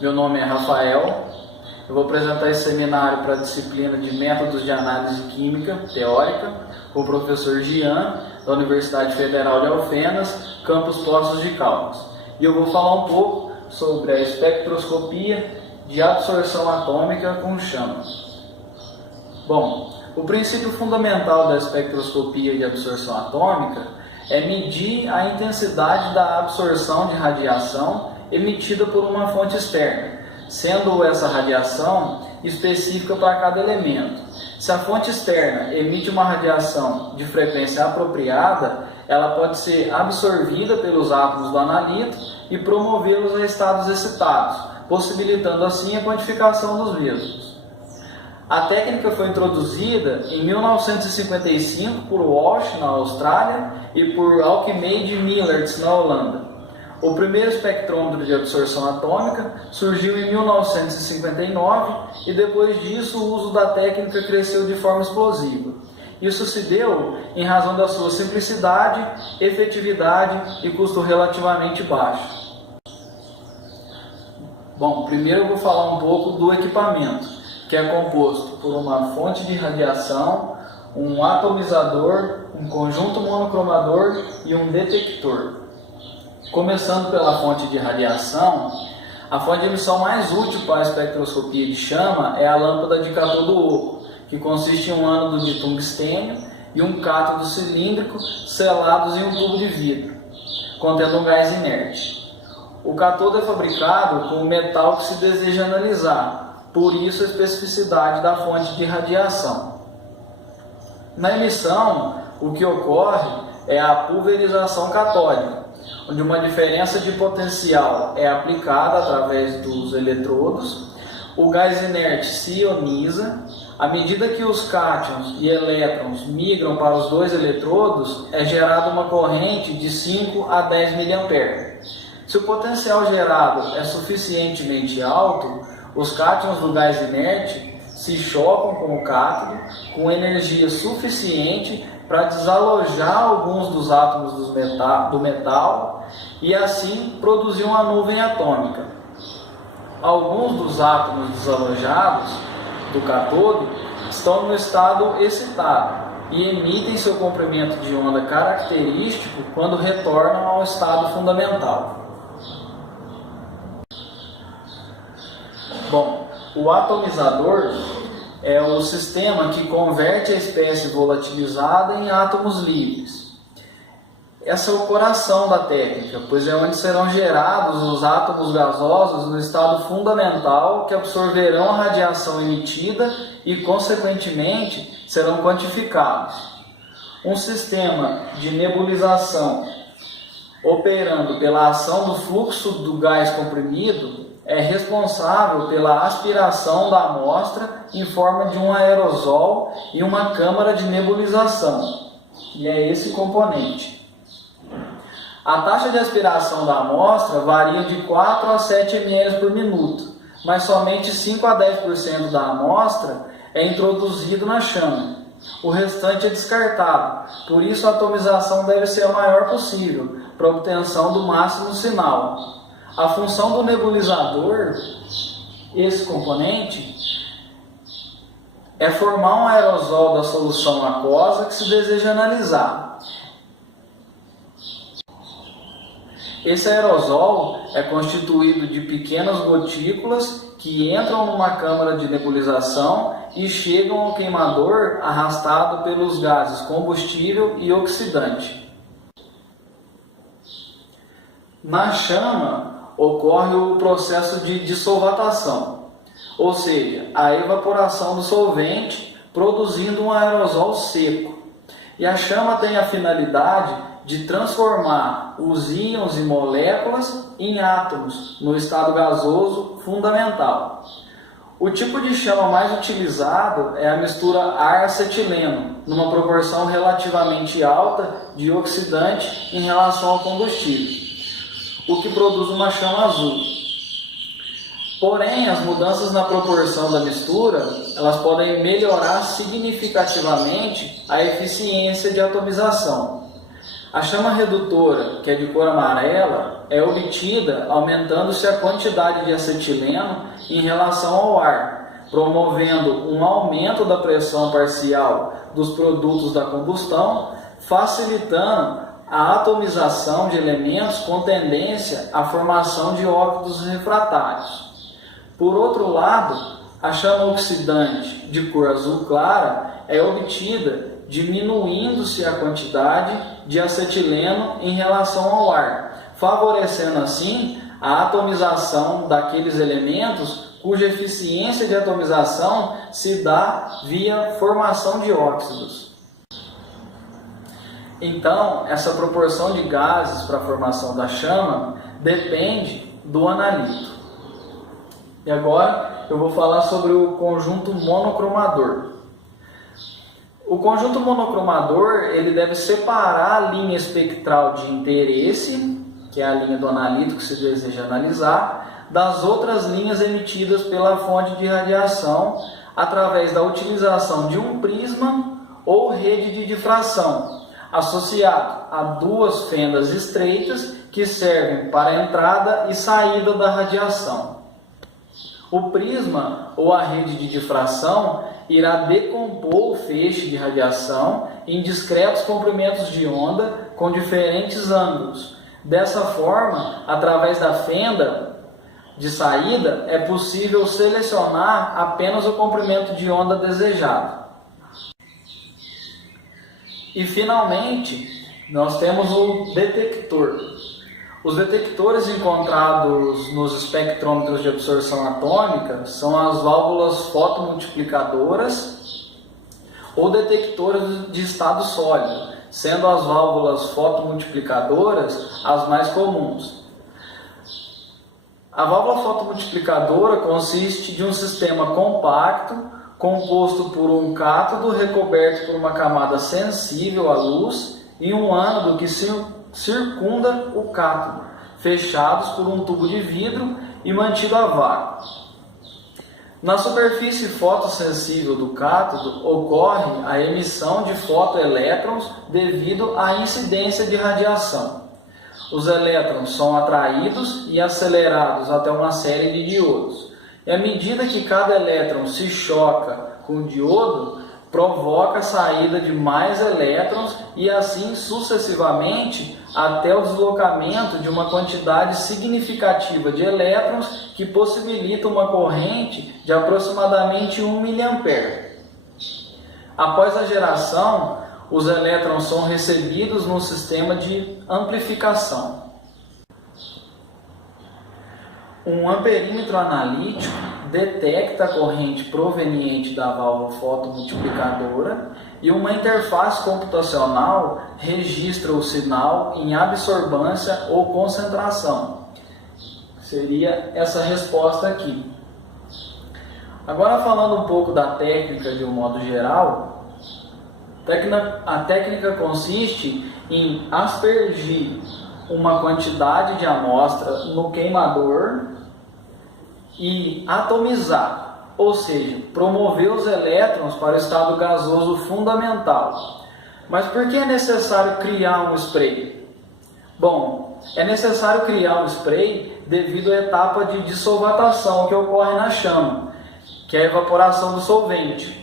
Meu nome é Rafael. Eu vou apresentar esse seminário para a disciplina de Métodos de Análise Química Teórica com o professor Gian, da Universidade Federal de Alfenas, campus Poços de Caldas. E eu vou falar um pouco sobre a espectroscopia de absorção atômica com chama. Bom, o princípio fundamental da espectroscopia de absorção atômica é medir a intensidade da absorção de radiação emitida por uma fonte externa, sendo essa radiação específica para cada elemento. Se a fonte externa emite uma radiação de frequência apropriada, ela pode ser absorvida pelos átomos do analito e promovê-los a estados excitados, possibilitando assim a quantificação dos mesmos. A técnica foi introduzida em 1955 por Walsh, na Austrália, e por Alcmeide e Millards, na Holanda. O primeiro espectrômetro de absorção atômica surgiu em 1959 e depois disso o uso da técnica cresceu de forma explosiva. Isso se deu em razão da sua simplicidade, efetividade e custo relativamente baixo. Bom, primeiro eu vou falar um pouco do equipamento, que é composto por uma fonte de radiação, um atomizador, um conjunto monocromador e um detector. Começando pela fonte de radiação, a fonte de emissão mais útil para a espectroscopia de chama é a lâmpada de cátodo oco, que consiste em um ânodo de tungstênio e um cátodo cilíndrico selados em um tubo de vidro, contendo um gás inerte. O cátodo é fabricado com o metal que se deseja analisar, por isso a especificidade da fonte de radiação. Na emissão, o que ocorre é a pulverização catódica, onde uma diferença de potencial é aplicada através dos eletrodos, o gás inerte se ioniza, à medida que os cátions e elétrons migram para os dois eletrodos, é gerada uma corrente de 5 a 10 mA. Se o potencial gerado é suficientemente alto, os cátions do gás inerte se chocam com o cátodo com energia suficiente para desalojar alguns dos átomos do metal e assim produzir uma nuvem atômica. Alguns dos átomos desalojados do cátodo estão no estado excitado e emitem seu comprimento de onda característico quando retornam ao estado fundamental. Bom, o atomizador é o sistema que converte a espécie volatilizada em átomos livres. Essa é o coração da técnica, pois é onde serão gerados os átomos gasosos no estado fundamental que absorverão a radiação emitida e, consequentemente, serão quantificados. Um sistema de nebulização operando pela ação do fluxo do gás comprimido é responsável pela aspiração da amostra em forma de um aerosol e uma câmara de nebulização, e é esse componente. A taxa de aspiração da amostra varia de 4 a 7 ml por minuto, mas somente 5 a 10% da amostra é introduzido na chama. O restante é descartado, por isso a atomização deve ser a maior possível, para obtenção do máximo sinal. A função do nebulizador, esse componente, é formar um aerosol da solução aquosa que se deseja analisar. Esse aerosol é constituído de pequenas gotículas que entram numa câmara de nebulização e chegam ao queimador arrastado pelos gases combustível e oxidante. Na chama, ocorre o processo de dissolvatação, ou seja, a evaporação do solvente, produzindo um aerosol seco. E a chama tem a finalidade de transformar os íons e moléculas em átomos no estado gasoso fundamental. O tipo de chama mais utilizado é a mistura ar-acetileno, numa proporção relativamente alta de oxidante em relação ao combustível, o que produz uma chama azul. Porém, as mudanças na proporção da mistura, elas podem melhorar significativamente a eficiência de atomização. A chama redutora, que é de cor amarela, é obtida aumentando-se a quantidade de acetileno em relação ao ar, promovendo um aumento da pressão parcial dos produtos da combustão, facilitando a atomização de elementos com tendência à formação de óxidos refratários. Por outro lado, a chama oxidante de cor azul clara é obtida diminuindo-se a quantidade de acetileno em relação ao ar, favorecendo assim a atomização daqueles elementos cuja eficiência de atomização se dá via formação de óxidos. Então, essa proporção de gases para a formação da chama depende do analito. E agora eu vou falar sobre o conjunto monocromador. O conjunto monocromador ele deve separar a linha espectral de interesse, que é a linha do analito que se deseja analisar, das outras linhas emitidas pela fonte de radiação através da utilização de um prisma ou rede de difração, associado a duas fendas estreitas que servem para a entrada e saída da radiação. O prisma ou a rede de difração irá decompor o feixe de radiação em discretos comprimentos de onda com diferentes ângulos. Dessa forma, através da fenda de saída, é possível selecionar apenas o comprimento de onda desejado. E, finalmente, nós temos o detector. Os detectores encontrados nos espectrômetros de absorção atômica são as válvulas fotomultiplicadoras ou detectores de estado sólido, sendo as válvulas fotomultiplicadoras as mais comuns. A válvula fotomultiplicadora consiste de um sistema compacto composto por um cátodo recoberto por uma camada sensível à luz e um ânodo que circunda o cátodo, fechados por um tubo de vidro e mantido a vácuo. Na superfície fotossensível do cátodo ocorre a emissão de fotoelétrons devido à incidência de radiação. Os elétrons são atraídos e acelerados até uma série de diodos. E à medida que cada elétron se choca com o diodo, provoca a saída de mais elétrons e assim sucessivamente até o deslocamento de uma quantidade significativa de elétrons que possibilita uma corrente de aproximadamente 1 mA. Após a geração, os elétrons são recebidos no sistema de amplificação. Um amperímetro analítico detecta a corrente proveniente da válvula fotomultiplicadora e uma interface computacional registra o sinal em absorbância ou concentração. Seria essa resposta aqui. Agora, falando um pouco da técnica de um modo geral, a técnica consiste em aspergir uma quantidade de amostra no queimador e atomizar, ou seja, promover os elétrons para o estado gasoso fundamental. Mas por que é necessário criar um spray? Bom, é necessário criar um spray devido à etapa de dissolvatação que ocorre na chama, que é a evaporação do solvente.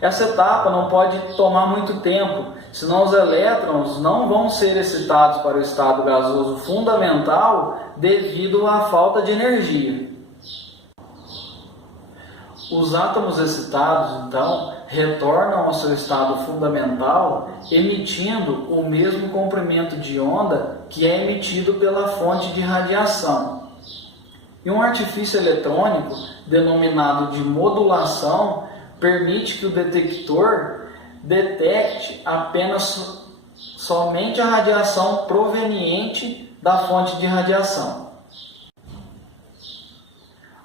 Essa etapa não pode tomar muito tempo, senão os elétrons não vão ser excitados para o estado gasoso fundamental devido à falta de energia. Os átomos excitados, então, retornam ao seu estado fundamental, emitindo o mesmo comprimento de onda que é emitido pela fonte de radiação. E um artifício eletrônico, denominado de modulação, permite que o detector detecte apenas somente a radiação proveniente da fonte de radiação.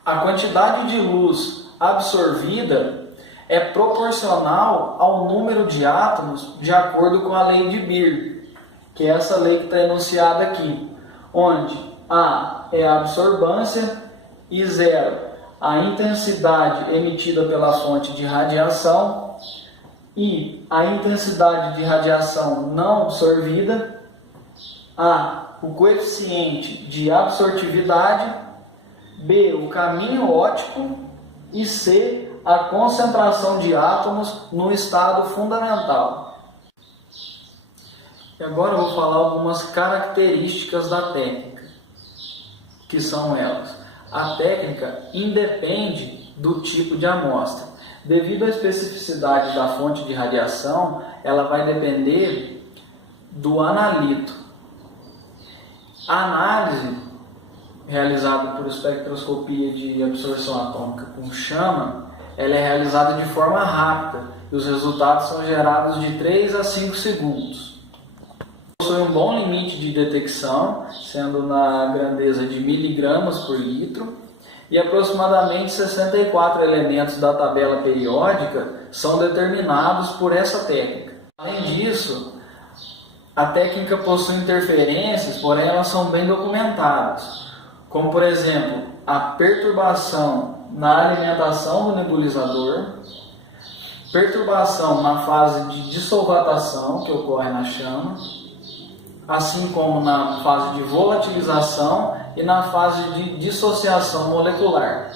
A quantidade de luz absorvida é proporcional ao número de átomos de acordo com a lei de Beer, que é essa lei que está enunciada aqui, onde A é a absorbância e 0 a intensidade emitida pela fonte de radiação e a intensidade de radiação não absorvida A. O coeficiente de absortividade. B. O caminho óptico. E C. A concentração de átomos no estado fundamental. E agora eu vou falar algumas características da técnica, que são elas. A técnica independe do tipo de amostra. Devido à especificidade da fonte de radiação, ela vai depender do analito. A análise realizada por espectroscopia de absorção atômica com chama, ela é realizada de forma rápida e os resultados são gerados de 3 a 5 segundos. Possui um bom limite de detecção, sendo na grandeza de miligramas por litro, e aproximadamente 64 elementos da tabela periódica são determinados por essa técnica. Além disso, a técnica possui interferências, porém elas são bem documentadas, como por exemplo, a perturbação na alimentação do nebulizador, perturbação na fase de dissolvatação, que ocorre na chama, assim como na fase de volatilização e na fase de dissociação molecular.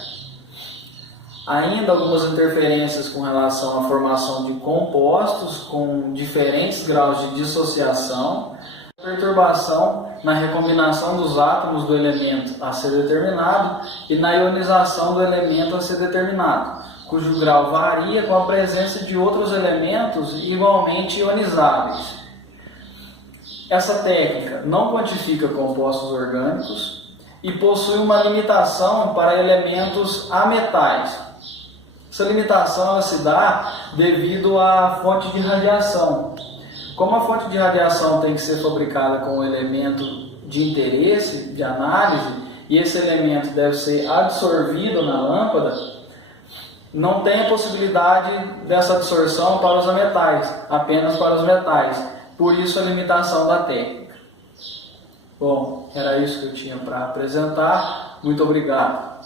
Ainda algumas interferências com relação à formação de compostos com diferentes graus de dissociação, perturbação na recombinação dos átomos do elemento a ser determinado e na ionização do elemento a ser determinado, cujo grau varia com a presença de outros elementos igualmente ionizáveis. Essa técnica não quantifica compostos orgânicos e possui uma limitação para elementos ametais. Essa limitação ela se dá devido à fonte de radiação. Como a fonte de radiação tem que ser fabricada com um elemento de interesse, de análise, e esse elemento deve ser absorvido na lâmpada, não tem a possibilidade dessa absorção para os ametais, apenas para os metais. Por isso a limitação da técnica. Bom, era isso que eu tinha para apresentar. Muito obrigado.